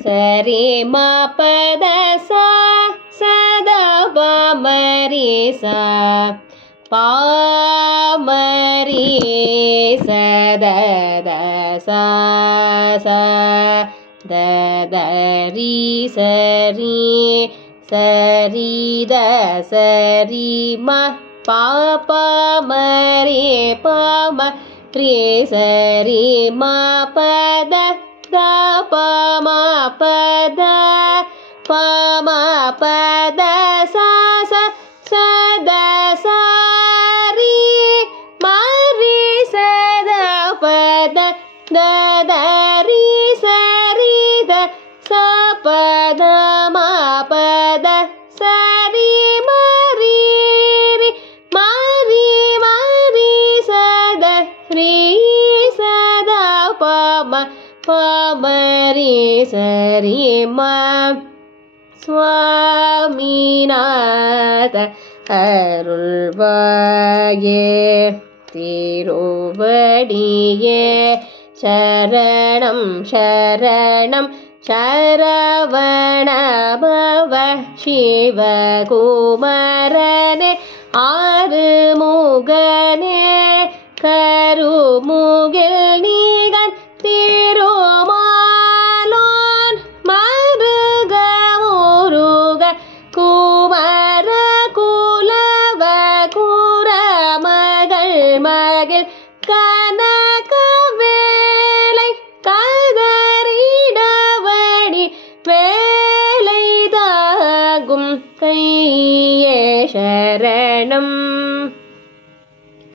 சரி மா பத சா சதா பாமரி சா பாமரி சதத சா சா தரி சரி சரி த சரி ம பாபா மரி பாம ரி சரி மா பத த பமா பத பமா பத சா ச சத சாரி மரி சத பத தரி சரி த ச பத மா பத சரி மரி ரி மரி மரி சத ரி சத பம பமரி சரி ம சுவாமிநாத அருள்வாயே திருவடியே சரணம் சரணம் சரவணபவ சிவகுமரனே ஆறுமுகனே கருமுகில் நீகன் திருமாலோன் மருக முருக குமர குலவ குரமகள் மகிழ் கனகவேலை கதறிடவடி வேலை தாகும் கையே சரணம்